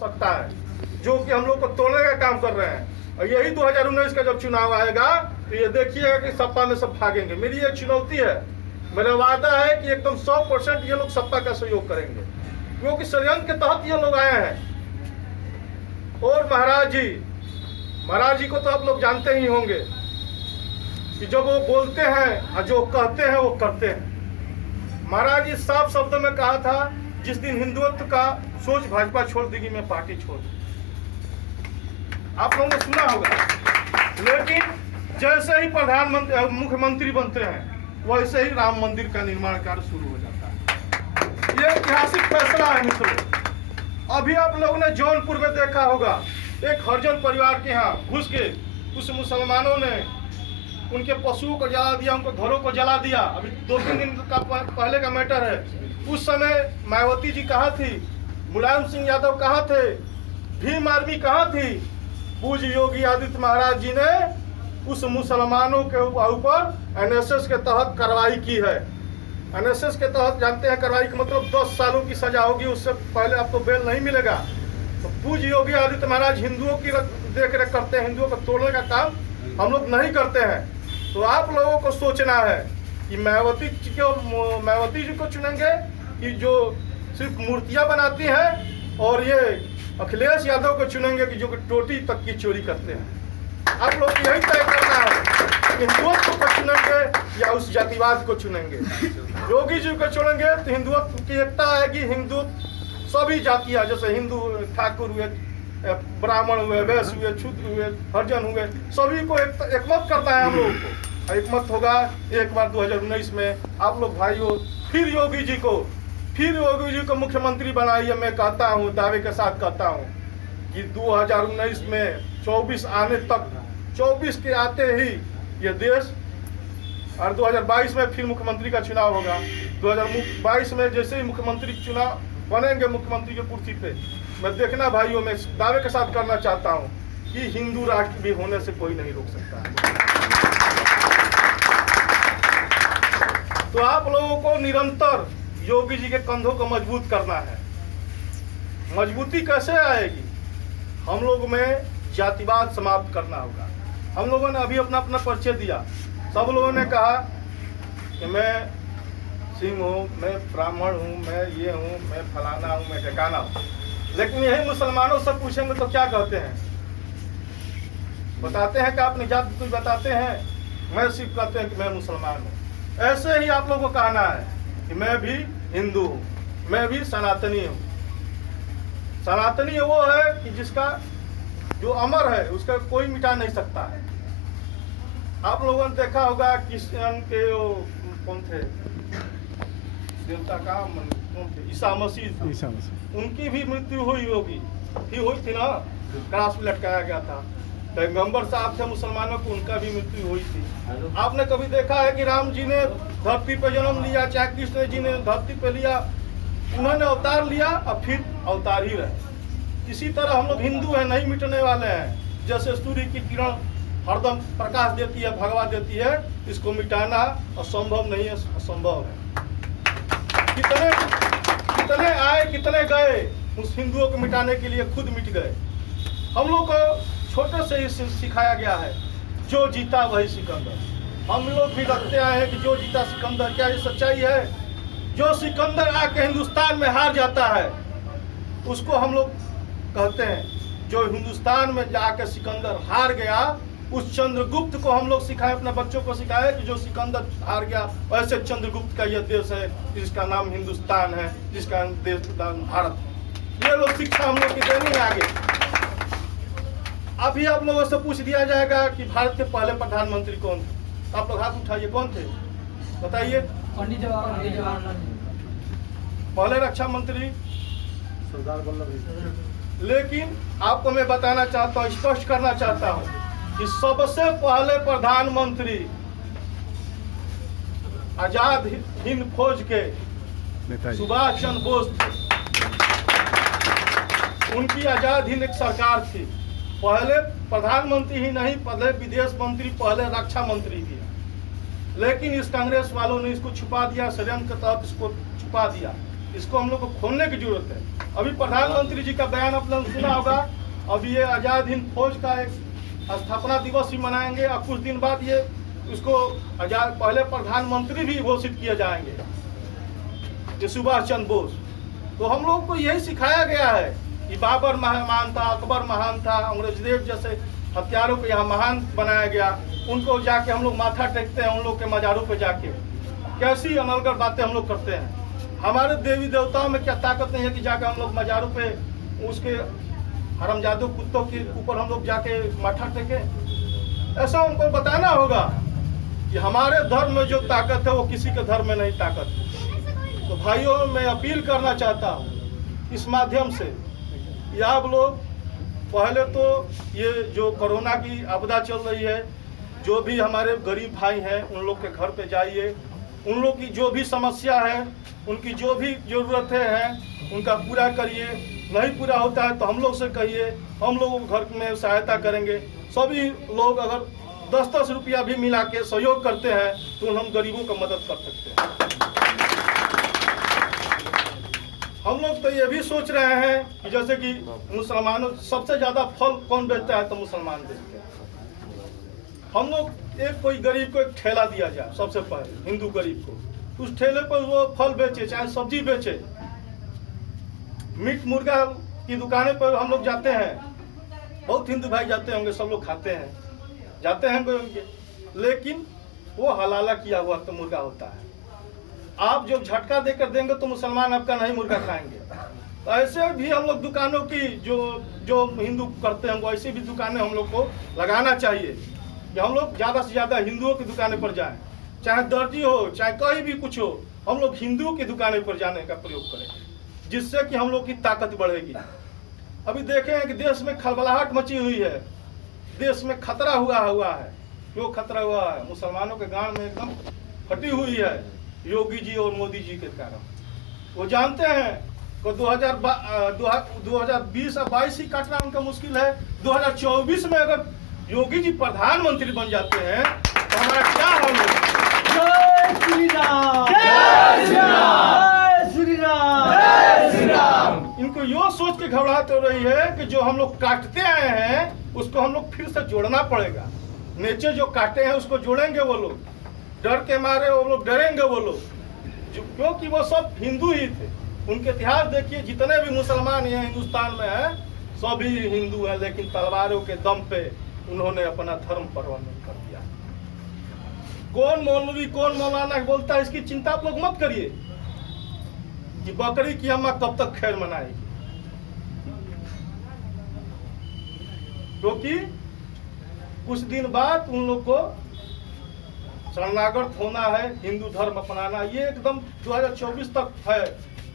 सकता है, जो कि हम लोग को तोड़ने का काम कर रहे हैं। और यही 2019 का जब चुनाव आएगा तो ये देखिएगा कि सपा में सब भागेंगे। मेरी एक चुनौती है, मेरा वादा है कि एकदम 100% ये लोग सपा का सहयोग करेंगे, क्योंकि षड्यंत्र के तहत ये लोग आए हैं। और महाराज जी को तो आप लोग जानते ही होंगे कि जब वो बोलते हैं और जो कहते हैं वो करते हैं। महाराज जी साफ शब्दों में कहा था, जिस दिन हिंदुत्व का सोच भाजपा छोड़ देगी मैं पार्टी छोड़ दूंगी। आप लोगों ने सुना होगा, लेकिन जैसे ही प्रधानमंत्री मुख्यमंत्री बनते हैं वैसे ही राम मंदिर का निर्माण कार्य शुरू हो जाता है। ये ऐतिहासिक फैसला है मित्रों। अभी आप लोगों ने जौनपुर में देखा होगा, एक हरिजन परिवार के यहाँ घुस के कुछ मुसलमानों ने उनके पशुओं को जला दिया, उनको घरों को जला दिया। अभी 2-3 दिन का पहले का मैटर है। उस समय मायावती जी कहाँ थी, मुलायम सिंह यादव कहाँ थे, भीम आर्मी कहाँ थी? पूज्य योगी आदित्य महाराज जी ने उस मुसलमानों के ऊपर एनएसएस के तहत कार्रवाई की है। एनएसएस के तहत जानते हैं कार्रवाई का मतलब 10 सालों की सजा होगी, उससे पहले आपको बेल नहीं मिलेगा। तो पूज्य योगी आदित्य महाराज हिंदुओं की देख रेख करते हैं, हिंदुओं को तोड़ने का काम हम लोग नहीं करते हैं। तो आप लोगों को सोचना है कि मायावती जी को चुनेंगे कि जो सिर्फ मूर्तियां बनाती हैं, और ये अखिलेश यादव को चुनेंगे कि जो टोटी तक की चोरी करते हैं। आप लोग को यही तय करना है, हिंदुत्व को चुनेंगे या उस जातिवाद को चुनेंगे। योगी जी को चुनेंगे तो हिंदुत्व की एकता आएगी। हिंदुत्व सभी जातियां, जैसे हिंदू ठाकुर हुए, ब्राह्मण हुए, वैश्य हुए, शूद्र हुए, हरिजन हुए, सभी को एकमत करता है हम लोगों को। एकमत होगा एक बार 2019 में। आप लोग भाइयों फिर योगी जी को मुख्यमंत्री बनाइए। मैं कहता हूँ, दावे के साथ कहता हूँ कि 2019 में 24 आने तक, 24 के आते ही ये देश, और 2022 में फिर मुख्यमंत्री का चुनाव होगा। 2022 में जैसे ही मुख्यमंत्री चुनाव बनेंगे मुख्यमंत्री की कुर्सी पे, मैं देखना भाइयों, मैं दावे के साथ करना चाहता हूँ कि हिंदू राष्ट्र भी होने से कोई नहीं रोक सकता है। तो आप लोगों को निरंतर योगी जी के कंधों को मजबूत करना है। मजबूती कैसे आएगी? हम लोग में जातिवाद समाप्त करना होगा। हम लोगों ने अभी अपना अपना परिचय दिया। सब लोगों ने कहा कि मैं सिंह हूँ, मैं ब्राह्मण हूँ, मैं ये हूँ, मैं फलाना हूँ, मैं ठिकाना हूँ। लेकिन यही मुसलमानों से पूछेंगे तो क्या कहते हैं? बताते हैं कि अपनी जाति कुछ बताते हैं, मैं सिर्फ कहते हैं कि मैं मुसलमान हूँ। ऐसे ही आप लोगों को कहना है कि मैं भी हिंदू हूँ, मैं भी सनातनी हूँ। सनातनी वो है कि जिसका जो अमर है उसका कोई मिटा नहीं सकता है। आप लोगों ने देखा होगा क्रिश्चियन के कौन थे देवता का कौन थे, ईसा मसीह, उनकी भी मृत्यु हुई होगी, हुई थी ना, क्रॉस में लटकाया गया था। पैगंबर साहब थे मुसलमानों को, उनका भी मृत्यु हुई थी। आपने कभी देखा है कि राम जी ने धरती पर जन्म लिया, चाहे कृष्ण जी ने धरती पर लिया, उन्होंने अवतार लिया और फिर अवतार ही रहे। इसी तरह हम लोग हिंदू हैं, नहीं मिटने वाले हैं। जैसे सूर्य की किरण हरदम प्रकाश देती है, भगवा देती है, इसको मिटाना असंभव नहीं है, असंभव है। कितने आए कितने गए, उस हिंदुओं को मिटाने के लिए खुद मिट गए। हम लोग को छोटे से ही सिखाया गया है, जो जीता वही सिकंदर। हम लोग भी रखते आए हैं कि जो जीता सिकंदर। क्या ये सच्चाई है? जो सिकंदर आके हिंदुस्तान में हार जाता है उसको हम लोग कहते हैं, जो हिंदुस्तान में जाके सिकंदर हार गया, उस चंद्रगुप्त को हम लोग सिखाए, अपने बच्चों को सिखाए कि जो सिकंदर हार गया, वैसे चंद्रगुप्त का यह देश है जिसका नाम हिंदुस्तान है, जिसका देश नाम भारत है। ये लोग शिक्षा हम लोग की देनी है आगे। अभी आप लोगों से पूछ दिया जाएगा कि भारत के पहले प्रधानमंत्री कौन थे? आप लोग हाथ उठाइए, कौन थे बताइए? पंडित जवाहरलाल। पहले रक्षा मंत्री सरदार वल्लभ भाई। लेकिन आपको मैं बताना चाहता हूँ, स्पष्ट करना चाहता हूँ कि सबसे पहले प्रधानमंत्री आजाद हिंद फौज के सुभाष चंद्र बोस थे। उनकी आजाद हिंद एक सरकार थी। पहले प्रधानमंत्री ही नहीं, पहले विदेश मंत्री, पहले रक्षा मंत्री भी। लेकिन इस कांग्रेस वालों ने इसको छुपा दिया, षड्यंत्र के तहत इसको छुपा दिया। इसको हम लोग को खोलने की जरूरत है। अभी प्रधानमंत्री जी का बयान आप लोग सुना होगा, अभी ये आज़ाद हिंद फौज का एक स्थापना दिवस भी मनाएंगे और कुछ दिन बाद ये उसको आजाद पहले प्रधानमंत्री भी घोषित किए जाएंगे, ये सुभाष चंद्र बोस। तो हम लोग को यही सिखाया गया है कि बाबर महान था, अकबर महान था, औरंगजेब जैसे हत्यारों को यहाँ महान बनाया गया। उनको जाके हम लोग माथा टेकते हैं, उन लोग के मज़ारों पे जाके कैसी अनलगढ़ बातें हम लोग करते हैं। हमारे देवी देवताओं में क्या ताकत नहीं है कि जाके हम लोग मज़ारों पे उसके हरामजादों कुत्तों के ऊपर हम लोग जाके माथा टेके? ऐसा उनको बताना होगा कि हमारे धर्म में जो ताकत है वो किसी के धर्म में नहीं ताकत है। तो भाइयों, मैं अपील करना चाहता हूँ इस माध्यम से कि आप लोग पहले तो ये जो कोरोना की आपदा चल रही है, जो भी हमारे गरीब भाई हैं उन लोग के घर पे जाइए, उन लोग की जो भी समस्या है, उनकी जो भी ज़रूरतें हैं उनका पूरा करिए। नहीं पूरा होता है तो हम लोग से कहिए, हम लोग घर में सहायता करेंगे। सभी लोग अगर 10-10 रुपया भी मिला के सहयोग करते हैं तो हम गरीबों का मदद कर सकते हैं। हम लोग तो ये भी सोच रहे हैं कि जैसे कि मुसलमानों सबसे ज़्यादा फल कौन बेचता है, तो मुसलमान बेचते हैं। हम लोग एक कोई गरीब को एक ठेला दिया जाए, सबसे पहले हिंदू गरीब को, उस ठेले पर वो फल बेचे, चाहे सब्जी बेचे। मीट मुर्गा की दुकानें पर हम लोग जाते हैं, बहुत हिंदू भाई जाते होंगे, सब लोग खाते हैं, जाते हैं उनके, लेकिन वो हलाला किया हुआ तो मुर्गा होता है। आप जो झटका देकर देंगे तो मुसलमान आपका नहीं मुर्गा खाएंगे। तो ऐसे भी हम लोग दुकानों की जो हिंदू करते हैं वैसे भी दुकानें हम लोग को लगाना चाहिए कि हम लोग ज़्यादा से ज़्यादा हिंदुओं की दुकानें पर जाएं, चाहे दर्जी हो चाहे कहीं भी कुछ हो, हम लोग हिंदुओं की दुकानें पर जाने का प्रयोग करें, जिससे कि हम लोग की ताकत बढ़ेगी। अभी देखे हैं कि देश में खलबलाहट मची हुई है, देश में खतरा हुआ है। क्यों खतरा हुआ है? मुसलमानों के गांव में एकदम फटी हुई है योगी जी और मोदी जी के कारण। वो जानते हैं कि 2020 और 22 ही काटना उनका मुश्किल है। 2024 में अगर योगी जी प्रधानमंत्री बन जाते हैं तो हमारा क्या हाल होगा? जय श्री राम, जय श्री राम, जय श्री राम, जय श्री राम। इनको यो सोच के घबराहट हो रही है कि जो हम लोग काटते आए हैं उसको हम लोग फिर से जोड़ना पड़ेगा। नीचे जो काटे हैं उसको जोड़ेंगे वो लोग, डर के मारे वो लोग डरेंगे वो लोग, क्योंकि वो सब हिंदू ही थे। उनके इतिहास देखिए, जितने भी मुसलमान यहाँ हिंदुस्तान में हैं सभी हिंदू हैं, लेकिन तलवारों के दम पे उन्होंने अपना धर्म परिवर्तन कर दिया। कौन मौलवी कौन मौलाना बोलता है इसकी चिंता आप लोग मत करिए कि बकरी की अम्मा कब तक खैर मनाएगी, क्योंकि कुछ दिन बाद उन लोग को शरणागत होना है, हिंदू धर्म अपनाना, ये एकदम 2024 तक है,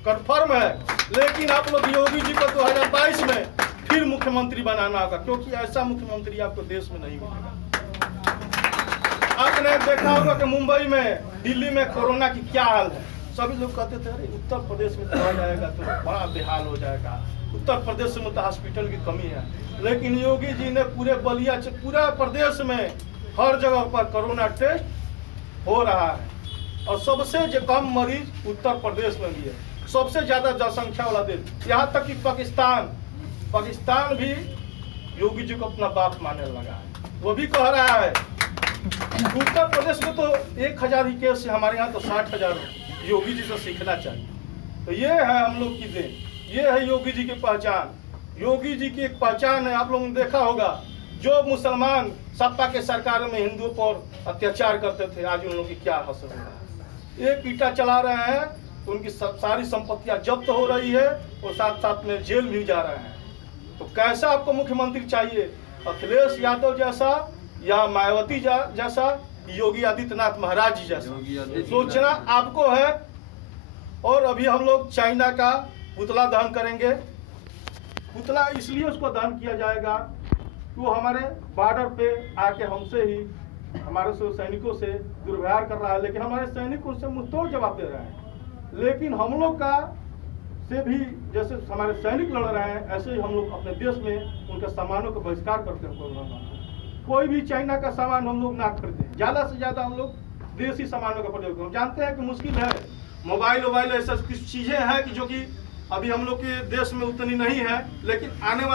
कन्फर्म है। लेकिन आप लोग योगी जी को 2022 में फिर मुख्यमंत्री बनाना होगा, क्योंकि ऐसा मुख्यमंत्री आपको देश में नहीं मिलेगा। आपने देखा होगा कि मुंबई में, दिल्ली में कोरोना की क्या हाल है। सभी लोग कहते थे अरे उत्तर प्रदेश में आ जाएगा तो बड़ा बेहाल हो जाएगा, उत्तर प्रदेश में तो हॉस्पिटल की कमी है। लेकिन योगी जी ने पूरे बलिया पूरा प्रदेश में हर जगह पर कोरोना टेस्ट हो रहा है और सबसे जो कम मरीज उत्तर प्रदेश में भी है, सबसे ज्यादा जनसंख्या वाला देश। यहाँ तक कि पाकिस्तान भी योगी जी को अपना बाप मानने लगा है। वो भी कह रहा है उत्तर प्रदेश में तो 1000 ही केस है, हमारे यहाँ तो 60,000। योगी जी से सीखना चाहिए। तो ये है हम लोग की देन, ये है योगी जी की पहचान। योगी जी की एक पहचान है, आप लोगों ने देखा होगा, जो मुसलमान सत्ता के सरकार में हिंदुओं पर अत्याचार करते थे, आज उन लोगों की क्या हासिल हो रहा है। एक ईटा चला रहे हैं तो उनकी सारी संपत्तियां जब्त हो रही है और साथ साथ में जेल भी जा रहे हैं। तो कैसा आपको मुख्यमंत्री चाहिए? अखिलेश यादव जैसा या मायावती जैसा, योगी आदित्यनाथ महाराज जी जैसा सोचना आपको है। और अभी हम लोग चाइना का पुतला दहन करेंगे। पुतला इसलिए उसको दहन किया जाएगा कि वो हमारे बॉर्डर पे आके हमसे ही, हमारे सैनिकों से दुर्व्यवहार कर रहा है, लेकिन हमारे सैनिक उससे मुंहतोड़ जवाब दे रहे हैं। लेकिन हम लोग का से भी जैसे हमारे सैनिक लड़ रहे हैं, ऐसे ही हम लोग अपने देश में उनके सामानों का बहिष्कार करते हैं। कोई भी चाइना का सामान हम लोग ना खरीदें, ज़्यादा से ज़्यादा हम लोग देसी सामानों का प्रयोग करें। हम जानते हैं कि मुश्किल है, मोबाइल ऐसा कुछ चीजें हैं कि जो कि अभी हम लोग के देश में उतनी नहीं है, लेकिन आने वाले